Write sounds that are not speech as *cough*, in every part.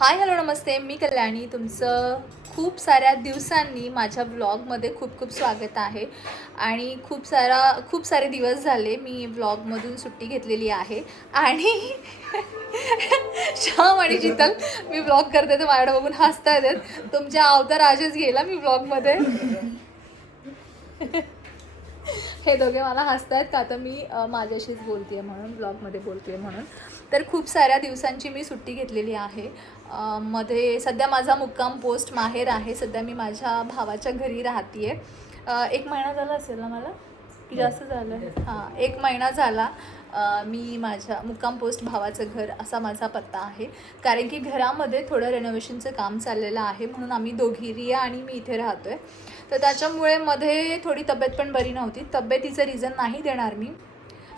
Hi hello नमस्ते. मी कल्याणी. तुमचं खूप साऱ्या दिवसांनी माझ्या ब्लॉगमध्ये खूप खूप स्वागत आहे. आणि खूप सारा खूप सारे दिवस झाले मी ब्लॉगमधून सुट्टी घेतलेली आहे. आणि *laughs* श्याम आणि शीतल मी ब्लॉग करते तर माझ्याकडे बघून हसता येतात. तुमच्या अवतार आजच गेला मी ब्लॉगमध्ये. *laughs* हे दोघे मला हसतायत का? आता मी माझ्याशीच बोलते आहे म्हणून ब्लॉगमध्ये बोलते आहे म्हणून. तर खूप साऱ्या दिवसांची मी सुट्टी घेतलेली आहे. मध्ये सध्या माझा मुक्काम पोस्ट माहेर आहे. सध्या मी माझ्या भावाच्या घरी राहते एक महिना झाला असेल ना मला? की जास्त झालं? हां एक महिना झाला मी माझ्या मुक्काम पोस्ट भावाचं घर असा माझा पत्ता आहे. कारण की घरामध्ये थोडं रेनोव्हेशनचं काम चाललेलं आहे म्हणून आम्ही दोघी रिया आणि मी इथे राहतो आहे तर त्याच्यामुळे मध्ये थोडी तब्येत पण बरी नव्हती. तब्येतीचं रिझन नाही देणार मी.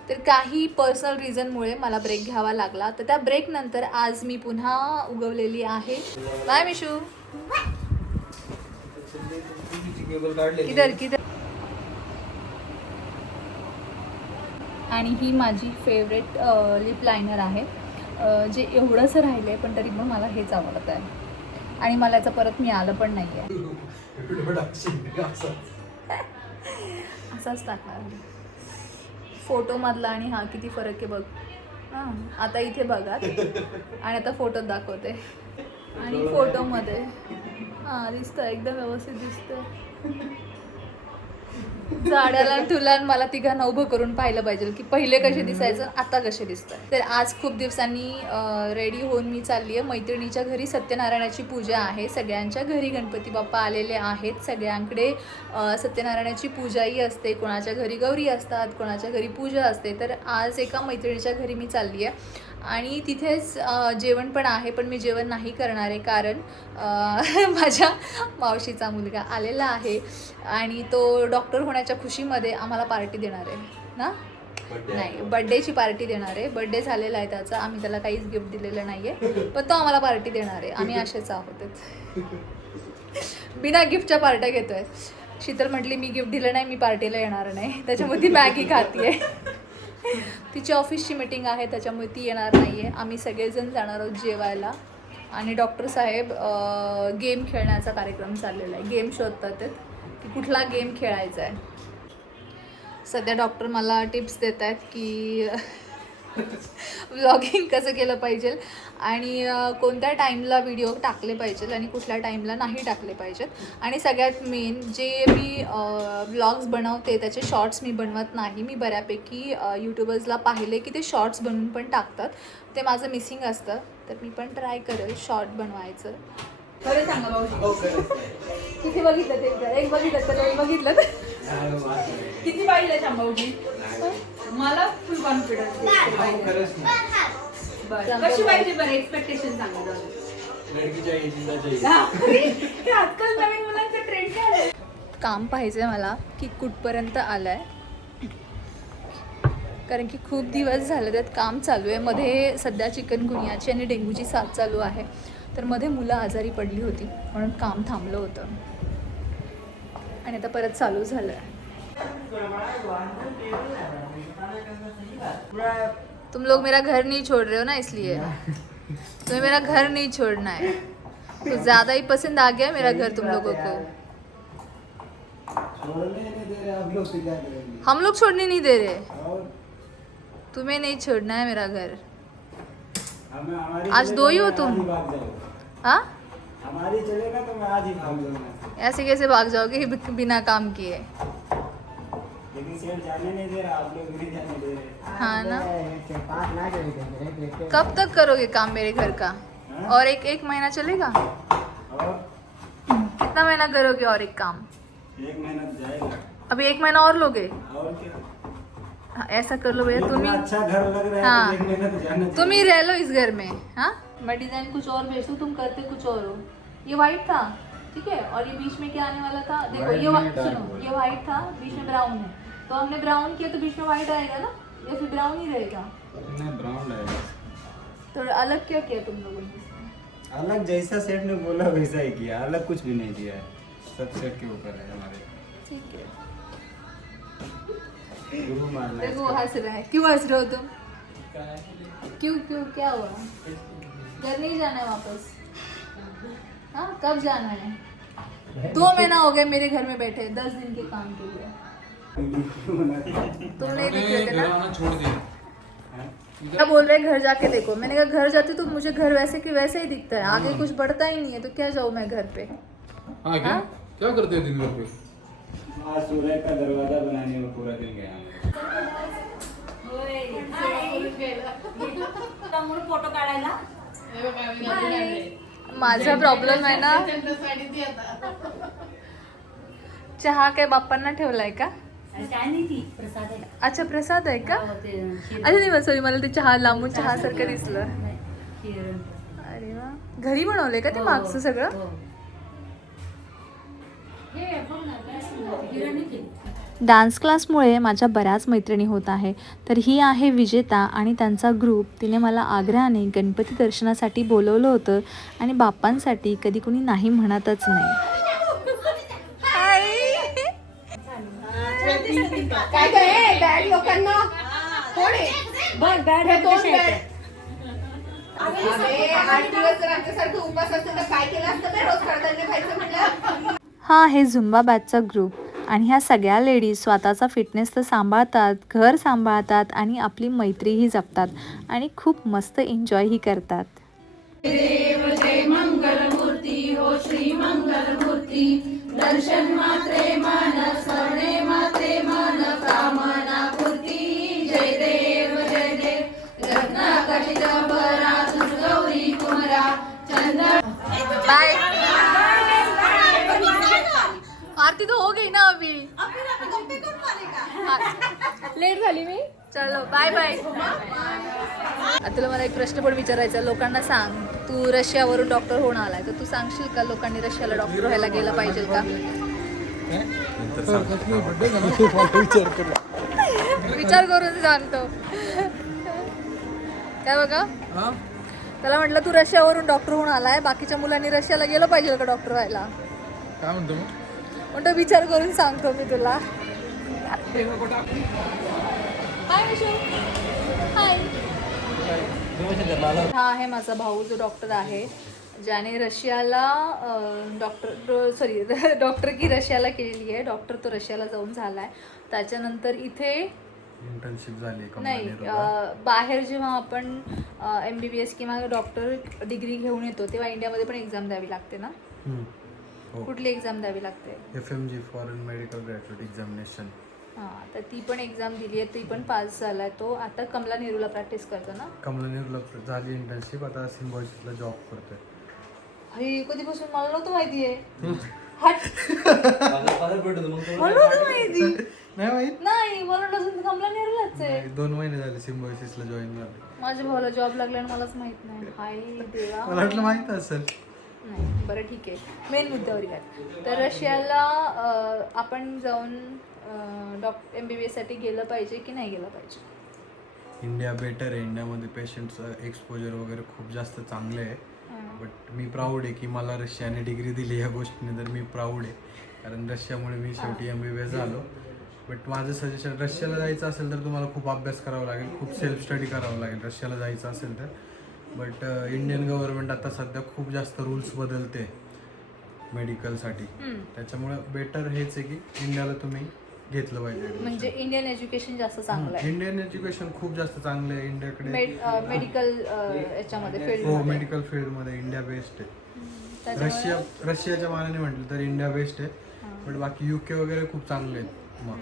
तर काही पर्सनल रिझनमुळे मला ब्रेक घ्यावा लागला. तर त्या ब्रेकनंतर आज मी पुन्हा उगवलेली आहे. बाय मिशू किधर किधर आणि ही माझी फेवरेट लिप लायनर आहे. जे एवढंसं राहिलं आहे पण तरी पण मला हेच आवडत आहे आणि मला याचं परत मिळालं पण नाही आहे *laughs* असंच टाकणार फोटोमधला आणि हा किती फरक आहे बघ. हां आता इथे बघा. आणि आता फोटोत दाखवते. आणि फोटोमध्ये. हां दिसतं एकदम व्यवस्थित दिसतं. झाडाला तुला आणि मला तिघांना उभं करून पाहिलं पाहिजे की पहिले कसे दिसायचं आता कसे दिसतात तर आज खूप दिवसांनी रेडी होऊन मी चालली आहे. मैत्रिणीच्या घरी सत्यनारायणाची पूजा आहे. सगळ्यांच्या घरी गणपती बाप्पा आलेले आहेत. सगळ्यांकडे सत्यनारायणाची पूजाही असते. कोणाच्या घरी गौरी असतात कोणाच्या घरी पूजा असते. तर आज एका मैत्रिणीच्या घरी मी चालली आहे. आणि तिथेच जेवण पण आहे पण मी जेवण नाही करणार आहे कारण *laughs* माझ्या मावशीचा मुलगा आलेला आहे आणि तो डॉक्टर होण्याच्या खुशीमध्ये आम्हाला पार्टी देणार आहे ना? नाही बड्डेची पार्टी देणार आहे. बड्डे झालेला आहे त्याचा. आम्ही त्याला काहीच गिफ्ट दिलेलं नाही आहे पण तो आम्हाला पार्टी देणार आहे. आम्ही असेच आहोत. बिना गिफ्टच्या पार्ट्या घेतोय. शीतल म्हटली मी गिफ्ट दिलं नाही मी पार्टीला येणार नाही. त्याच्यामुळे ती मॅगी खातीये. तिची ऑफिसची मीटिंग आहे त्याच्यामुळे ती येणार नाही आहे आम्ही सगळेजण जाणार आहोत जेवायला. आणि डॉक्टर साहेब गेम खेळण्याचा कार्यक्रम चाललेला आहे. गेम शोधतात आहेत की कुठला गेम खेळायचा आहे? सध्या डॉक्टर मला टिप्स देत आहेत की व्लॉगिंग कसं केलं पाहिजे? आणि कोणत्या टाईमला व्हिडिओ टाकले पाहिजेत आणि कुठल्या टाईमला नाही टाकले पाहिजेत? आणि सगळ्यात मेन जे मी व्लॉग्स बनवते त्याचे शॉर्ट्स मी बनवत नाही. मी बऱ्यापैकी यूट्यूबर्सला पाहिले की ते शॉर्ट्स बनवून पण टाकतात. ते माझं मिसिंग असतं. तर मी पण ट्राय करेल शॉर्ट बनवायचं. खरं सांगा भाऊ किती बघितलं ते? एक बघितलं तर एक बघितलं. किती पाहिजे शांभाऊजी मला फुल कॉन्फिडन्स कशी पाहिजे बरं एक्सपेक्टेशन सांगा जरा. लडकीच्या एजीला जाईल बापरे, हे आजकाल नवीन मुलांचं ट्रेंड काय आहे? काम पाहिजे मला की कुठपर्यंत आलं आहे कारण की खूप दिवस झाले त्यात काम चालू आहे. मध्ये सध्या चिकनगुनियाची आणि डेंग्यूची साथ चालू आहे. तर मध्ये मुलं आजारी पडली होती म्हणून काम थांबलं होतं. आणि आता परत चालू झालं आहे तुम लोग मेरा घर नहीं छोड़ रहे हो ना इसलिए। तुम्हें मेरा घर नहीं छोड़ना है। तो ज़्यादा ही पसंद आ गया मेरा घर तुम लोगों को। हम लोग छोड़ने नहीं दे रहे। तुम्हें नहीं छोड़ना है मेरा घर। आज दो ही हो तुम? ही भाग जाओ हाँ हमारी चलेगा तो मैं आज ही भाग ऐसे कैसे भाग जाओगे? *laughs* बिना काम किए। लेकिन सेठ जाने नहीं दे रहा आप लोग नहीं जाने दे रहे। हाँ ना। रुपए कब तक करोगे काम मेरे घर का? और एक एक महीना चलेगा? और? कितना महीना करोगे और एक काम? एक महीना तो जाएगा। अभी एक महीना और लोगे? और क्या? हाँ, ऐसा कर लो भैया तुम ही अच्छा घर लग रहा है हाँ। तो एक महीना तो जाना तुम ही रह लो इस घर में हाँ? मैं डिज़ाइन कुछ और भेज दूँ तुम करते कुछ और हो। ये वाइट था ठीक है? और ये बीच में क्या आने वाला था? देखो ये सुनो ये वाइट था बीच में ब्राउन है। तो हमने ब्राउन किया तो बीच में वाइट आएगा ना? या फिर ब्राउन ही रहेगा? नहीं ब्राउन लगेगा तो अलग क्या किया तुम लोगों ने? अलग जैसा सेठ ने बोला वैसा ही किया। अलग कुछ भी नहीं दिया है। सब सेठ के ऊपर है हमारे। ठीक है। है देखो हंस रहा है। क्यों हंस रहे हो तुम? क्यों क्यों क्या? हुआ? घर नहीं जाना है वापस? हाँ कब जाना है? दो महीना हो गए मेरे घर में बैठे दस दिन के काम के लिए। तुम नहीं दिख रहे थे ना? छोड़ दिया। क्या बोल रहे घर जाके देखो। मैंने कहा घर जाती तो मुझे घर वैसे की वैसे ही दिखता है। आगे कुछ बढ़ता ही नहीं है तो क्या जाऊँ मैं घर पे? हाँ क्या? हाँ? क्या करते हो दिन भर पे? आज सूरज का दरवाज़ा बनाने में पूरा दिन गया फ़ोटो काढायला? माझा प्रॉब्लेम आहे ना? चहा काय बाप्पांना ठेवलाय का? अच्छा प्रसाद आहे का? हो, अच्छा नाही सॉरी मला ते चहा लांबून चहा सारखं दिसलं. अरे वा. घरी बनवलंय का ते हो, मागचं सगळं? हो. डान्स क्लासमुळे माझ्या बऱ्याच मैत्रिणी होत आहे. तर ही आहे विजेता आणि त्यांचा ग्रुप तिने मला आग्रहाने गणपती दर्शनासाठी बोलवलं होतं आणि बाप्पांसाठी कधी कुणी नाही म्हणतच नाही. काय काय बॅड लोकांना. कोण आहे? बघ बॅड हे दोन कशा बॅड. आहेत? अरे आठ दिवस जर आमच्यासारखं उपास असतं तर काय केलं असतं ना रोज कडधान्य खायचं म्हटलं. हा आहे झुंबा बॅचचा ग्रुप आणि ह्या सगळ्या लेडीज स्वतःचा फिटनेस तर सांभाळतात घर सांभाळतात आणि आपली मैत्रीही जपतात आणि खूप मस्त एन्जॉयही करतात. बाय आरती तो हो गई ना अभी लेट झाली मी. चलो बाय बाय तुला मला एक प्रश्न पण विचारायचा. लोकांना सांग तू रशियावरून डॉक्टर होऊन आलाय तर तू सांगशील का लोकांनी रशियाला डॉक्टर व्हायला गेलं पाहिजे का? विचार करून सांगतो. काय बघा? हाँ? त्याला म्हटलं तू रशियावरून डॉक्टर होऊन आलाय बाकीच्या मुलांनी रशियाला गेलं पाहिजे का डॉक्टर व्हायला? काय म्हणतो मग? म्हणतो विचार करून सांगतो मी तुला. हाय विशू हाय हा आहे माझा भाऊ जो डॉक्टर आहे ज्याने रशियाला डॉक्टर सॉरी डॉक्टर की रशियाला केलेली आहे. डॉक्टर तो रशियाला जाऊन झालाय. त्याच्यानंतर इथे इंटर्नशिप झाली नाही अं, बाहेर जेव्हा आपण एम बी बी एस किंवा डॉक्टर डिग्री घेऊन येतो तेव्हा इंडियामध्ये पण एक्झाम द्यावी लागते ना? हो. कुठली एक्झाम द्यावी लागते? F M G foreign medical graduate examination हां तर ती पण एक्झाम दिली आहे ती पण पास झाला आहे तो आता कमला नेहरूला प्रॅक्टिस करतो ना? कमलानेरला झाली इंटर्नशिप आता सिम्बॉयसिसला जॉब करतोय. अरे कधीपासून? मला नव्हतं माहिती आहे. हट. *laughs* मला नव्हतं माहिती. नाही माहीत? नाही मला अजून कमला आहे नाही, दोन महिने झाले सिम्बॉयसिसला जॉईन झाले. माझ्या भावाला जॉब लागला आणि मलाच माहीत नाही. हाय देवा. मला वाटलं माहीत असेल. नाही बरं ठीक आहे. मेन मुद्द्यावर घ्या तर रशियाला अं, आपण जाऊन डॉक्टर एम बी बी एससाठी गेलं पाहिजे की नाही गेलं पाहिजे? इंडिया बेटर आहे. इंडियामध्ये पेशंटचं एक्सपोजर वगैरे खूप जास्त चांगलं आहे. बट मी प्राऊड आहे की मला रशियाने डिग्री दिली या गोष्टीने तर मी प्राऊड आहे. कारण रशियामुळे मी शेवटी एम बी बी एस झालो. बट माझं सजेशन रशियाला जायचं असेल तर तुम्हाला खूप अभ्यास करावा लागेल खूप सेल्फ स्टडी करावं लागेल. रशियाला जायचं असेल तर. बट इंडियन गव्हर्नमेंट आता सध्या खूप जास्त रूल्स बदलते मेडिकलसाठी. त्याच्यामुळे बेटर हेच आहे की इंडियाला तुम्ही घेतलं पाहिजे. म्हणजे इंडियन एज्युकेशन जास्त चांगलं आहे. इंडियन एज्युकेशन खूप जास्त चांगलं आहे इंडियाकडे मेड मेडिकल याच्यामध्ये हो फील्ड मेडिकल फील्डमध्ये इंडिया बेस्ट आहे. रशिया रशियाच्या मानाने म्हटलं तर इंडिया बेस्ट आहे. बट बाकी युके वगैरे खूप चांगले आहेत. मग.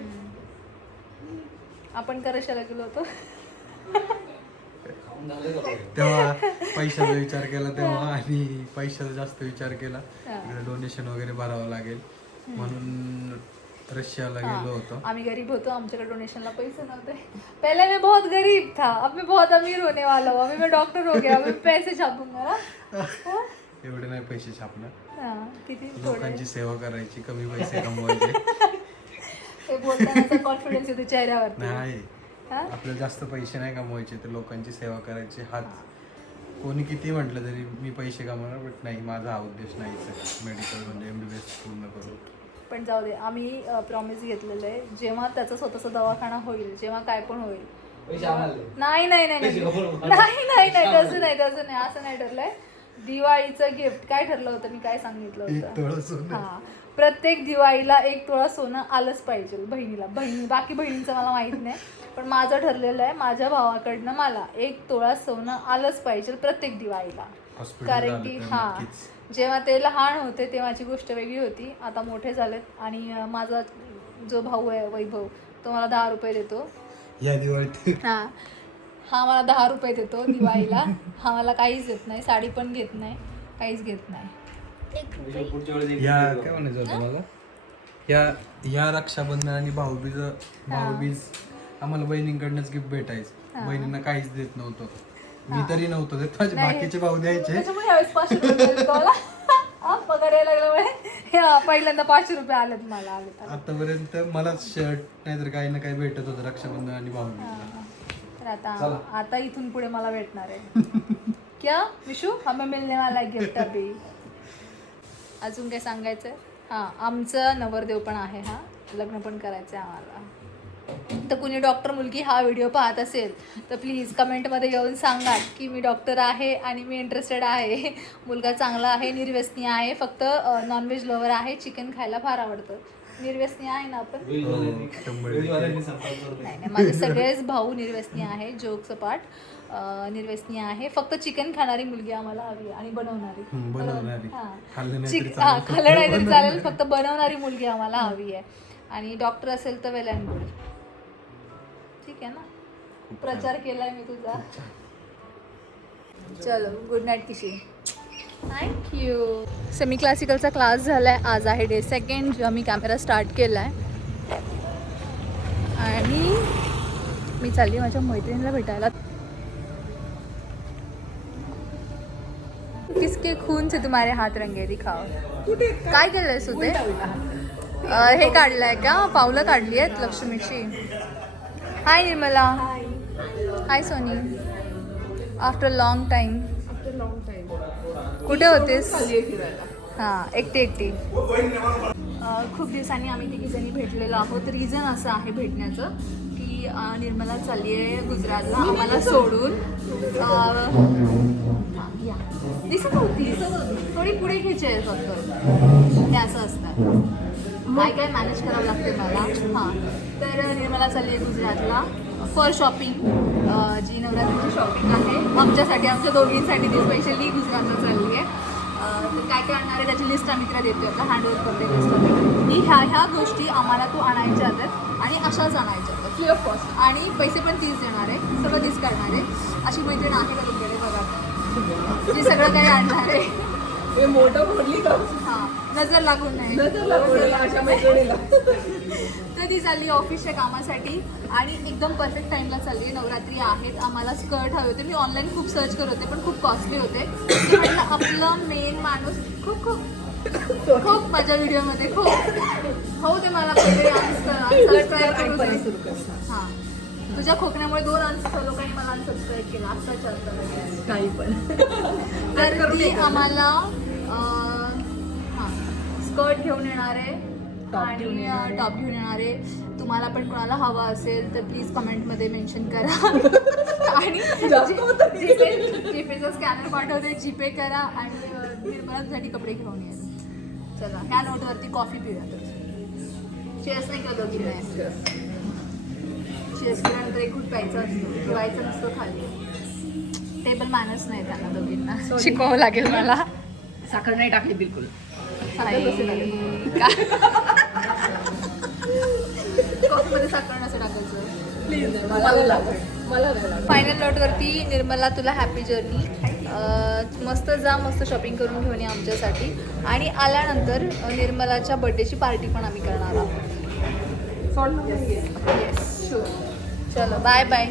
आपण का रशियाला गेलो होतो. तेव्हा पैशाचा विचार केला तेव्हा आणि पैशाचा जास्त विचार केला. डोनेशन वगैरे भरावं लागेल. म्हणून रशियाला गेलो होतो. आम्ही गरीब होतो आमच्याकडे डोनेशनला पैसे नव्हते. पहले मैं बहुत गरीब था. अब मैं बहुत अमीर होने वाला. हूँ अभी मैं डॉक्टर हो गया. अभी पैसे छापूंगा ना? एवढे नाही पैसे छापणार. हाँ, किती थोडे. लोकांची सेवा करायची कमी पैसे कमवायचे. *laughs* ते बोलताना कॉन्फिडन्स येतो चेहऱ्यावर नाही. हा? आपल्याला जास्त पैसे नाही कमवायचे तर लोकांची सेवा करायची. हाच कोणी किती म्हटलं तरी मी पैसे कमवणार बट नाही माझा हा उद्देश नाहीच आहे मेडिकल म्हणजे एम बी बी एस पूर्ण करून. पण जाऊ दे आम्ही प्रॉमिस घेतलेलं आहे. जेव्हा त्याचा स्वतःचा दवाखाना होईल जेव्हा काय पण होईल. नाही नाही नाही नाही. नाही नाही नाही तसं नाही तसं नाही. असं नाही ठरलंय. दिवाळीचं गिफ्ट काय ठरलं होतं? मी काय सांगितलं एक होतं? तोळा सोनं. हा. प्रत्येक दिवाळीला एक तोळा सोनं आलंच पाहिजे बहिणीला. बहिणी बाकी बहिणींचं मला माहीत नाही पण माझं ठरलेलं आहे माझ्या भावाकडनं मला एक तोळा सोनं आलंच पाहिजे प्रत्येक दिवाळीला. कारण की हा. जेव्हा ते लहान होते तेव्हाची गोष्ट वेगळी होती. आता मोठे झालेत आणि माझा जो भाऊ आहे वैभव तो मला दहा रुपये देतो. या दिवाळीत. हा. हा मला दहा रुपये देतो दिवाळीला. हा मला काहीच देत नाही साडी पण घेत नाही काहीच घेत नाही. या काय म्हणायचं होतं मला? या या रक्षाबंधन आणि भाऊबीज भाऊबीज आम्हाला बहिणींकडनंच गिफ्ट भेटायचं. बहिणींना काहीच देत नव्हतं. मी तरी नव्हतो देत माझे बाकीचे भाऊ द्यायचे. त्याच्यामुळे यावेळेस पाचशे रुपये दिले मला. हा, पगार यायला लागल्यामुळे हे पहिल्यांदा पाचशे रुपये आलेत मला आतापर्यंत मला शर्ट नाहीतर काही ना काही भेटत होतं रक्षाबंधन आणि भाऊबीजला तर आता आता इथून पुढे मला भेटणार आहे. *laughs* क्या? विशू? हमें मिलने वाला *laughs* है गिफ्ट अभी अजून काय सांगायचं हां आमचं नवरदेव पण आहे हा. लग्न पण करायचं आहे आम्हाला. तर कुणी डॉक्टर मुलगी हा व्हिडिओ पाहत असेल तर प्लीज कमेंटमध्ये येऊन सांगा की मी डॉक्टर आहे आणि मी इंटरेस्टेड आहे. मुलगा चांगला आहे निर्व्यसनी आहे फक्त नॉनव्हेज लवर आहे चिकन खायला फार आवडतं. निर्व्यसनी आहे ना आपण? नाही. नाही माझे सगळेच भाऊ निर्व्यसनी आहे जोक सपाट अं, निर्व्यसनी आहे. फक्त चिकन खाणारी मुलगी आम्हाला हवी आहे आणि बनवणारी. हा. खाल्लं नाही तरी चिक- चालेल, हा, फक्त खाल्लं नाही तरी चालेल. फक्त बनवणारी मुलगी आम्हाला हवी आहे. आणि डॉक्टर असेल तर वेल अँड गुड. ठीक आहे ना? प्रचार केलाय मी तुझा. चलो good night Kishi. Thank you semi क्लासिकलचा class झाला आहे आज आहे डे सेकंड जेव्हा मी कॅमेरा स्टार्ट केला आहे आणि मी चालली माझ्या मैत्रिणीला भेटायला. किसके खून से तुम्हारे हात रंगे दिखाओ। काय केलंय सुते? हे काढलंय का? पावलं काढली आहेत लक्ष्मीची. Hi Nirmala. Hi Soni. After long time कुठे होतेस? हां एकटी एकटी. खूप दिवसांनी आम्ही तिघीजणी भेटलेलो आहोत. रिझन असं आहे भेटण्याचं. की निर्मला चालली आहे गुजरातला. आम्हाला सोडून या. दिसत होती थोडी पुढे घ्यायची आहे फक्त. ते असं असतं. काय काय मॅनेज करावं लागते मला? हां. तर निर्मला चालली आहे गुजरातला फॉर शॉपिंग जी नवरात्रीची शॉपिंग आहे. आमच्यासाठी आमच्या दोघींसाठी ती स्पेशली गुजरातला चालली आहे. तर काय काय आणणार आहे त्याची लिस्ट आम्ही तिला देतोय. आपला हँड ओव्हर करते लिस्टमध्ये की ह्या ह्या गोष्टी आम्हाला तू आणायच्या आहेत आणि अशाच आणायच्या. आहेत फ्री ऑफ कॉस्ट आणि पैसे पण तीच देणार आहे. सगळं तीच करणार आहे. अशी मैत्रीण आहे का तुमच्याकडे? बघा. जी सगळं काही आणणार आहे. मोठं बोलली का? हां. नजर लागून नाही. अशा मैत्रिणीला. तर ती चालली ऑफिसच्या कामासाठी आणि एकदम परफेक्ट टाईमला चालली आहे. नवरात्री आहेत. आम्हाला स्कर्ट हवे होते. मी ऑनलाईन खूप सर्च करत होते पण खूप कॉस्टली होते. आपलं मेन माणूस खूप खूप खूप माझ्या व्हिडिओमध्ये खूप. हो ते मला पहिले अनसबस्क्राईब करू दे. हां तुझ्या खोकण्यामुळे दोन अनस लोकांनी मला अनसबस्क्राईब केलं आत्ताच्या आत्ता काही पण. *laughs* तर ती आम्हाला हां स्कर्ट घेऊन येणार आहे. आणि टॉप घेऊन येणार आहे. तुम्हाला पण कोणाला हवा असेल तर प्लीज कमेंटमध्ये मेन्शन करा. आणि जीपेचा स्कॅनर पाठवते जीपे करा आणि निर्मलासाठी कपडे घेऊन या. चला ह्या नोटवरती कॉफी पिऊया. शेअर्स नाही का शेअर्स केल्यानंतर एक प्यायचं असतं ठेवायचं नसतं खाली. टेबल मॅनर्स नाही त्यांना दोघींना. *laughs* शिकवावं लागेल मला. साखर नाही टाकली बिलकुल. कॉफीमध्ये साखर नसं टाकायचं? प्लीज मला नाही लागत. मला नाही लागत. फायनल नोटवरती निर्मला तुला हॅपी जर्नी मस्त जा मस्त शॉपिंग करून घेऊन या आमच्यासाठी. आणि आल्यानंतर अ, निर्मलाच्या बर्थडेची पार्टी पण आम्ही करणार आहोत. येस शुअर चलो बाय बाय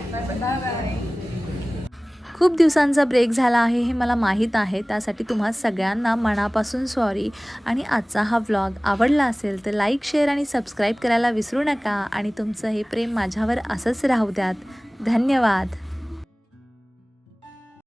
खूप दिवसांचा ब्रेक झाला आहे हे मला माहीत आहे. त्यासाठी तुम्हा सगळ्यांना मनापासून सॉरी आणि आजचा हा व्लॉग आवडला असेल तर लाईक शेअर आणि सबस्क्राईब करायला विसरू नका. आणि तुमचं हे प्रेम माझ्यावर असंच राहू द्यात. धन्यवाद.